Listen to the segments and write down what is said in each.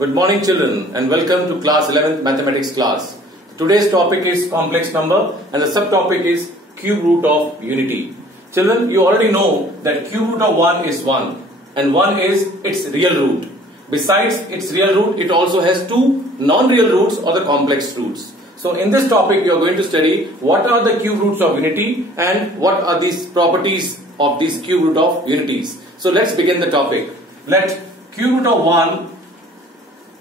Good morning children and welcome to class 11th mathematics class. Today's topic is complex number and the subtopic is cube root of unity. Children, you already know that cube root of 1 is 1 and 1 is its real root. Besides its real root, it also has two non-real roots or the complex roots. So in this topic you are going to study what are the cube roots of unity and what are these properties of these cube root of unities. So let's begin the topic. Let cube root of 1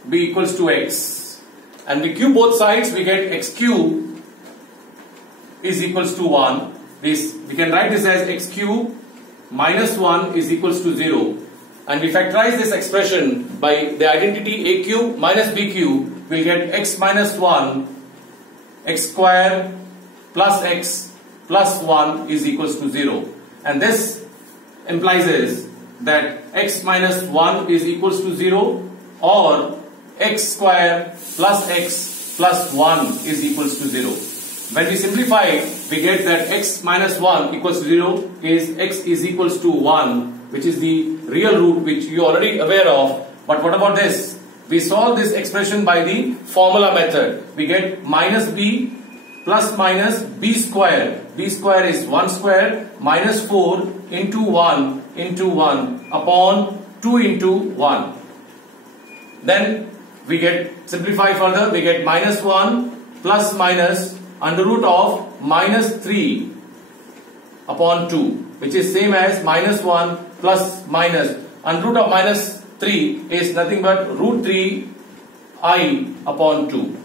be equals to x, and we cube both sides, we get x cube is equals to 1. This we can write this as x cube minus 1 is equals to 0, and we factorize this expression by the identity a cube minus b cube, we'll get x minus 1 x square plus x plus 1 is equals to 0, and this implies is that x minus 1 is equals to 0 or x square plus x plus 1 is equals to 0. When we simplify it, we get that x minus 1 equals to 0 is x is equals to 1, which is the real root which you are already aware of. But what about this? We solve this expression by the formula method. We get minus b plus minus b square. B square is 1 square minus 4 into 1 upon 2 into 1. Then we get, simplify further, we get minus 1 plus minus under root of minus 3 upon 2, which is same as minus 1 plus minus under root of minus 3 is nothing but root 3 I upon 2.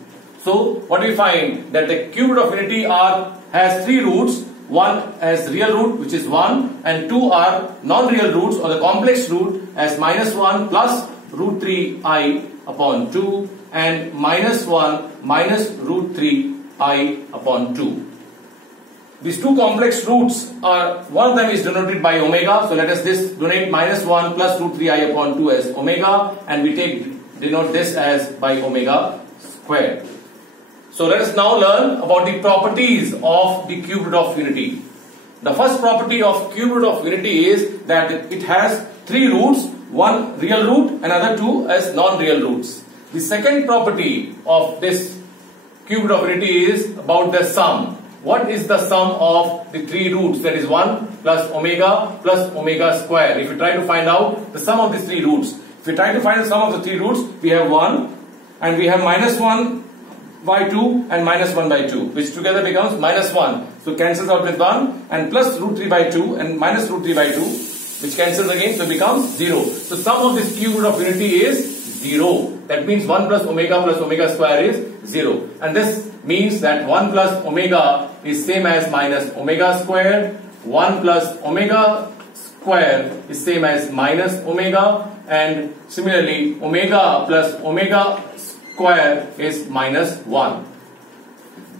So what do we find? That the cube root of unity has three roots. One as real root, which is 1, and two are non-real roots or the complex root as minus 1 plus root 3 I upon 2 and minus 1 minus root 3 I upon 2. These two complex roots are, one of them is denoted by omega, so let us denote minus 1 plus root 3 I upon 2 as omega, and we denote this as by omega square. So let us now learn about the properties of the cube root of unity. The first property of cube root of unity is that it has three roots, one real root, another two as non-real roots. The second property of this cube root of unity is about the sum. What is the sum of the three roots? That is 1 plus omega square. If you try to find out the sum of these three roots, if we try to find the sum of the three roots, we have 1 and we have minus 1 by 2 and minus 1 by 2, which together becomes minus 1. So cancels out with 1, and plus root 3 by 2 and minus root 3 by 2, which cancels again, so becomes 0. So sum of this cube root of unity is 0. That means 1 plus omega square is 0. And this means that 1 plus omega is same as minus omega square. 1 plus omega square is same as minus omega. And similarly, omega plus omega square is minus 1.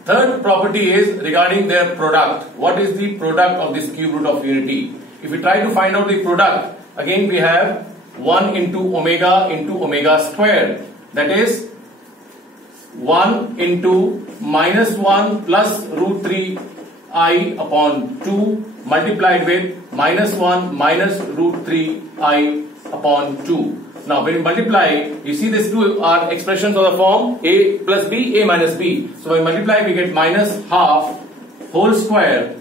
Third property is regarding their product. What is the product of this cube root of unity? If we try to find out the product, again we have 1 into omega square. That is 1 into minus 1 plus root 3 I upon 2 multiplied with minus 1 minus root 3 I upon 2. Now when we multiply, you see these two are expressions of the form a plus b, a minus b. So when we multiply, we get minus half whole square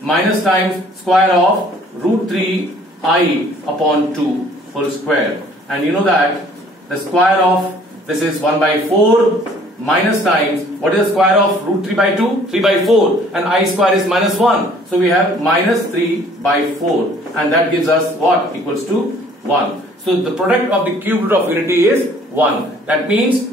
minus times square of root 3 I upon 2 whole square. And you know that the square of this is 1 by 4 minus times, what is the square of root 3 by 2? 3 by 4, and I square is minus 1. So we have minus 3 by 4, and that gives us what? Equals to 1. So the product of the cube root of unity is 1. That means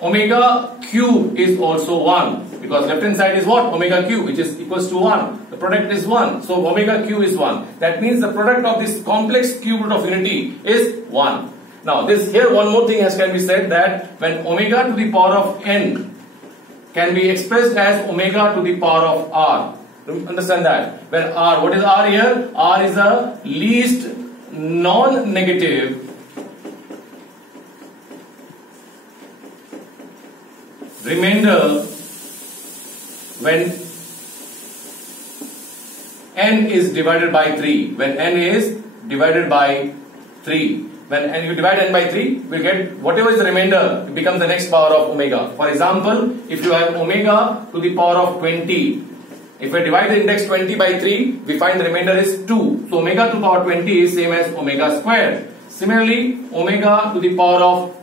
omega cube is also 1, because left hand side is what? Omega cube, which is equals to 1. The product is 1. So omega cube is 1. That means the product of this complex cube root of unity is 1. Now here one more thing can be said, that when omega to the power of n can be expressed as omega to the power of r. Understand that? When r, what is r here? R is the least non-negative remainder when n is divided by 3. When n is divided by 3. and you divide n by 3, we get whatever is the remainder, it becomes the next power of omega. For example, if you have omega to the power of 20, if we divide the index 20 by 3, we find the remainder is 2. So omega to the power 20 is same as omega squared. Similarly, omega to the power of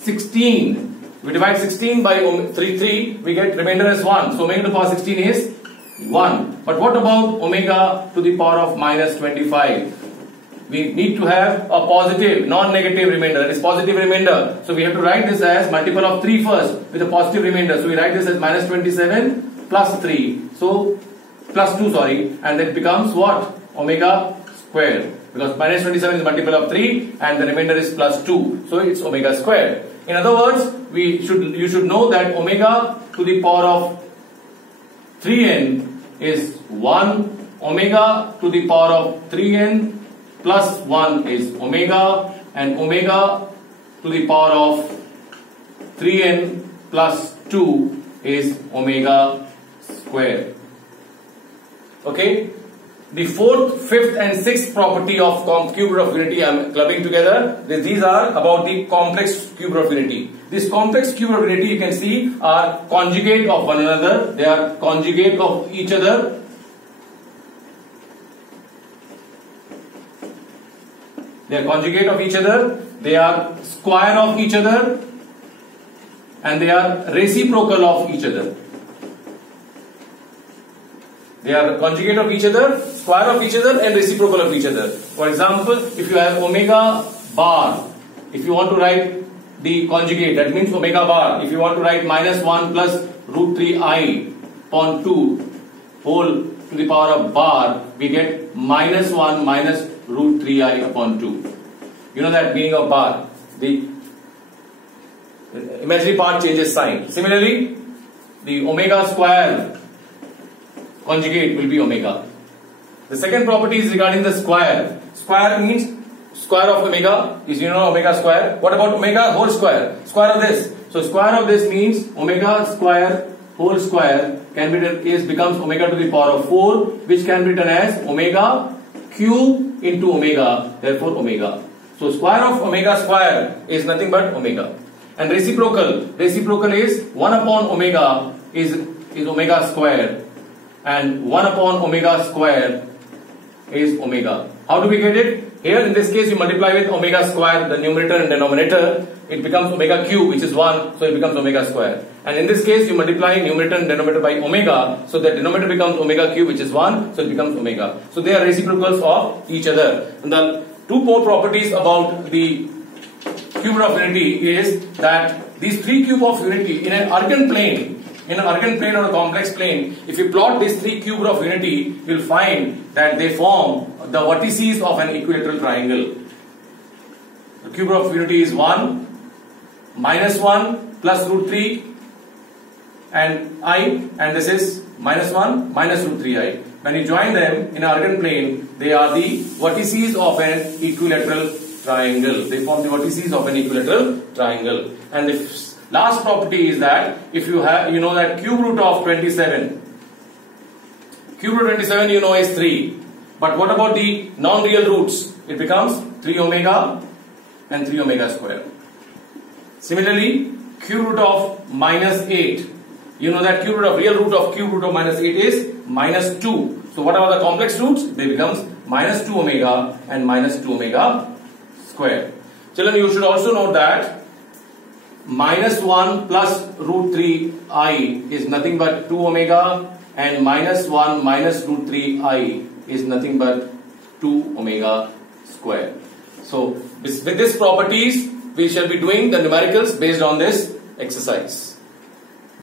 16, we divide 16 by 3, we get remainder as 1. So omega to the power 16 is 1. But what about omega to the power of minus 25? We need to have a positive, non-negative remainder, that is positive remainder. So we have to write this as multiple of 3 first with a positive remainder. So we write this as minus 27 plus 3. So plus 2, sorry, and that becomes what? Omega squared. Because minus 27 is multiple of 3 and the remainder is plus 2. So it's omega squared. In other words, you should know that omega to the power of 3n is 1. Omega to the power of 3n plus 1 is omega, and omega to the power of 3n plus 2 is omega squared. Okay? The fourth, fifth and sixth property of cube root of unity I am clubbing together. These are about the complex cube root of unity. This complex cube root of unity, you can see, are conjugate of one another. They are conjugate of each other. They are conjugate of each other. They are square of each other. And they are reciprocal of each other. They are conjugate of each other, square of each other and reciprocal of each other. For example, if you have omega bar, if you want to write the conjugate, that means omega bar. If you want to write minus 1 plus root 3i upon 2 whole to the power of bar, we get minus 1 minus root 3i upon 2. You know that meaning of bar. The imaginary part changes sign. Similarly, the omega square conjugate will be omega. The second property is regarding the square. Square means square of omega is, you know, omega square. What about omega whole square? Square of this. So square of this means omega square whole square can be becomes omega to the power of 4, which can be written as omega cube into omega, therefore omega. So square of omega square is nothing but omega. And reciprocal is 1 upon omega is omega square. And 1 upon omega square is omega. How do we get it? Here in this case you multiply with omega square, the numerator and denominator, it becomes omega cube, which is 1, so it becomes omega square. And in this case you multiply numerator and denominator by omega, so the denominator becomes omega cube, which is 1, so it becomes omega. So they are reciprocals of each other. And the two more properties about the cube root of unity is that these three cube of unity in an arcane plane, or a complex plane, if you plot these three cube root of unity, you will find that they form the vertices of an equilateral triangle. The cube root of unity is 1, minus 1 plus root 3 and I, and this is minus 1 minus root 3i. When you join them in an arcane plane, they are the vertices of an equilateral triangle. They form the vertices of an equilateral triangle. And the last property is that if you have, you know that cube root of 27, cube root 27 you know is 3. But what about the non-real roots? It becomes 3 omega and 3 omega square. Similarly, cube root of minus 8. You know that real root of cube root of minus 8 is minus 2. So what are the complex roots? They becomes minus 2 omega and minus 2 omega square. Children, you should also know that minus 1 plus root 3i is nothing but 2 omega, and minus 1 minus root 3i is nothing but 2 omega square. So with these properties we shall be doing the numericals based on this exercise.